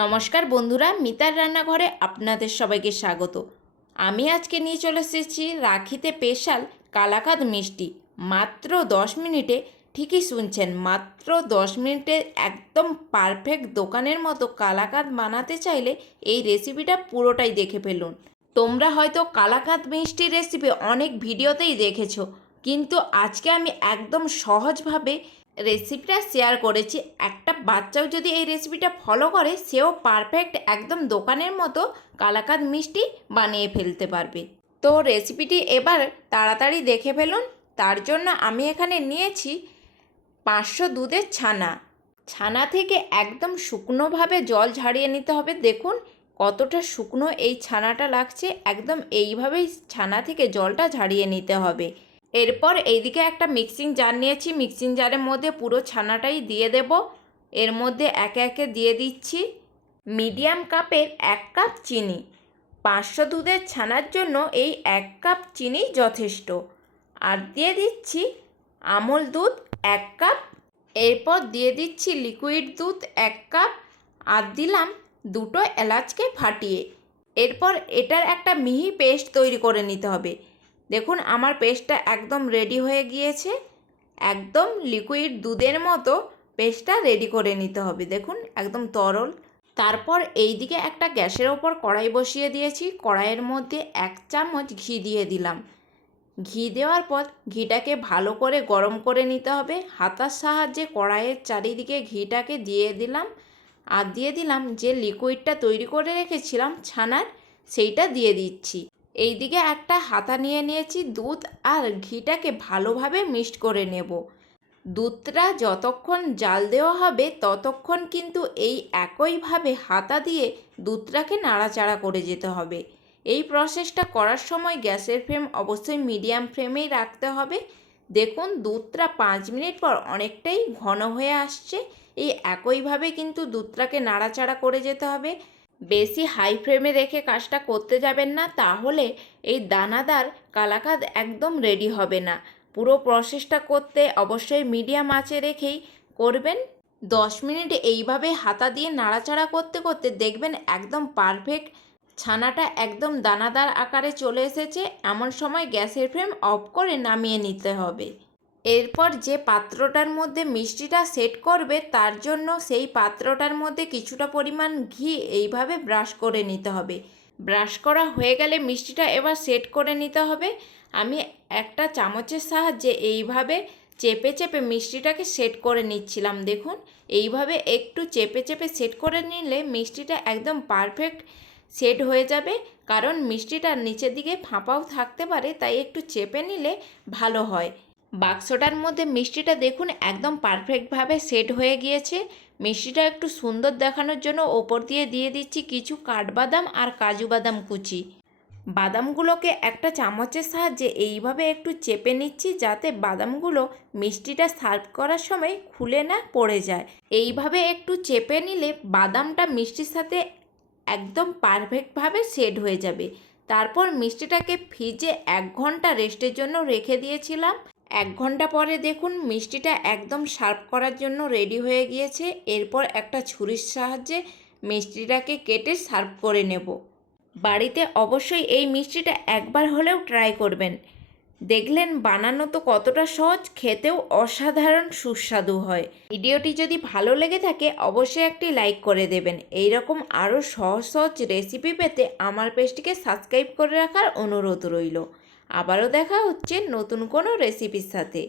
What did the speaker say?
নমস্কার বন্ধুরা, মিতার রান্নাঘরে আপনাদের সবাইকে স্বাগত। আমি আজকে নিয়ে চলে এসেছি রাখিতে স্পেশাল কালাকাঁদ মিষ্টি। মাত্র 10 মিনিটে, ঠিকই শুনছেন, মাত্র 10 মিনিটে একদম পারফেক্ট দোকানের মতো কালাকাঁদ বানাতে চাইলে এই রেসিপিটা পুরোটাই দেখে ফেলুন। তোমরা হয়তো কালাকাঁদ মিষ্টির রেসিপি অনেক ভিডিওতেই দেখেছো, কিন্তু আজকে আমি একদম সহজভাবে রেসিপিটা শেয়ার করেছি। একটা বাচ্চাও যদি এই রেসিপিটা ফলো করে, সেও পারফেক্ট একদম দোকানের মতো কালাকাঁদ মিষ্টি বানিয়ে ফেলতে পারবে। তো রেসিপিটি এবার তাড়াতাড়ি দেখে ফেলুন। তার জন্য আমি এখানে নিয়েছি 500 দুধের ছানা। ছানা থেকে একদম শুকনোভাবে জল ঝাড়িয়ে নিতে হবে। দেখুন কতটা শুকনো এই ছানাটা লাগছে, একদম এইভাবেই ছানা থেকে জলটা ঝাড়িয়ে নিতে হবে। এরপর এইদিকে একটা মিক্সিং জার নিয়েছি, মিক্সিং জারের মধ্যে পুরো ছানাটাই দিয়ে দেব। এর মধ্যে একে একে দিয়ে দিচ্ছি মিডিয়াম কাপের 1 কাপ চিনি। 500 দুধের ছানার জন্য এই 1 কাপ চিনি যথেষ্ট। আর দিয়ে দিচ্ছি আমুল দুধ 1 কাপ। এরপর দিয়ে দিচ্ছি লিকুইড দুধ 1 কাপ। আর দিলাম 2টো এলাচকে ফাটিয়ে। এরপর এটার একটা মিহি পেস্ট তৈরি করে নিতে হবে। দেখুন আমার পেস্টটা একদম রেডি হয়ে গিয়েছে। একদম লিকুইড দুধের মতো পেস্টটা রেডি করে নিতে হবে। দেখুন একদম তরল। তারপর এই দিকে একটা গ্যাসের ওপর কড়াই বসিয়ে দিয়েছি। কড়াইয়ের মধ্যে 1 চামচ ঘি দিয়ে দিলাম। ঘি দেওয়ার পর ঘিটাকে ভালো করে গরম করে নিতে হবে। হাতার সাহায্যে কড়াইয়ের চারিদিকে ঘিটাকে দিয়ে দিলাম। আর দিয়ে দিলাম যে লিকুইডটা তৈরি করে রেখেছিলাম ছানার, সেইটা দিয়ে দিচ্ছি। এইদিকে একটা হাতা নিয়ে নিয়েছি। দুধ আর ঘিটাকে ভালোভাবে মিক্সড করে নেব। দুধটা যতক্ষণ জাল দেওয়া হবে ততক্ষণ কিন্তু এই একইভাবে হাতা দিয়ে দুধটাকে নাড়াচাড়া করে যেতে হবে। এই প্রসেসটা করার সময় গ্যাসের ফ্লেম অবশ্যই মিডিয়াম ফ্লেমেই রাখতে হবে। দেখুন দুধটা 5 মিনিট পর অনেকটাই ঘন হয়ে আসছে। এই একইভাবে কিন্তু দুধটাকে নাড়াচাড়া করে যেতে হবে। বেশি হাই ফ্লেমে রেখে কাজটা করতে যাবেন না, তাহলে এই দানাদার কালাকাঁদ একদম রেডি হবে না। পুরো প্রসেসটা করতে অবশ্যই মিডিয়াম আঁচে রেখেই করবেন। 10 মিনিট এইভাবে হাতা দিয়ে নাড়াচাড়া করতে করতে দেখবেন একদম পারফেক্ট ছানাটা একদম দানাদার আকারে চলে এসেছে। এমন সময় গ্যাসের ফ্লেম অফ করে নামিয়ে নিতে হবে। এরপর যে পাত্রটার মধ্যে মিষ্টিটা সেট করবে, তার জন্য সেই পাত্রটার মধ্যে কিছুটা পরিমাণ ঘি এইভাবে ব্রাশ করে নিতে হবে। ব্রাশ করা হয়ে গেলে মিষ্টিটা এবার সেট করে নিতে হবে। আমি একটা চামচের সাহায্যে এইভাবে চেপে চেপে মিষ্টিটাকে সেট করে নিচ্ছিলাম। দেখুন এইভাবে একটু চেপে চেপে সেট করে নিলে মিষ্টিটা একদম পারফেক্ট সেট হয়ে যাবে। কারণ মিষ্টিটার নিচের দিকে ফাঁপাও থাকতে পারে, তাই একটু চেপে নিলে ভালো হয়। বাক্সটার মধ্যে মিষ্টিটা দেখুন একদম পারফেক্টভাবে সেট হয়ে গিয়েছে। মিষ্টিটা একটু সুন্দর দেখানোর জন্য ওপর দিয়ে দিয়ে দিচ্ছি কিছু কাঠবাদাম আর কাজু বাদাম কুচি। বাদামগুলোকে একটা চামচের সাহায্যে এইভাবে একটু চেপে নিচ্ছি, যাতে বাদামগুলো মিষ্টিটা সার্ভ করার সময় খুলে না পড়ে যায়। এইভাবে একটু চেপে নিলে বাদামটা মিষ্টির সাথে একদম পারফেক্টভাবে সেট হয়ে যাবে। তারপর মিষ্টিটাকে ফ্রিজে 1 ঘন্টা রেস্টের জন্য রেখে দিয়েছিলাম। 1 ঘন্টা পরে দেখুন মিষ্টিটা একদম সার্ভ করার জন্য রেডি হয়ে গিয়েছে। এরপর একটা ছুরির সাহায্যে মিষ্টিটাকে কেটে সার্ভ করে নেব। বাড়িতে অবশ্যই এই মিষ্টিটা একবার হলেও ট্রাই করবেন। দেখলেন বানানো তো কতটা সহজ, খেতেও অসাধারণ সুস্বাদু হয়। ভিডিওটি যদি ভালো লেগে থাকে অবশ্যই একটি লাইক করে দেবেন। এই রকম আরও সহজ সহজ রেসিপি পেতে আমার পেজটিকে সাবস্ক্রাইব করে রাখার অনুরোধ রইল। আবারও দেখা হচ্ছে নতুন কোনো রেসিপির সাথে।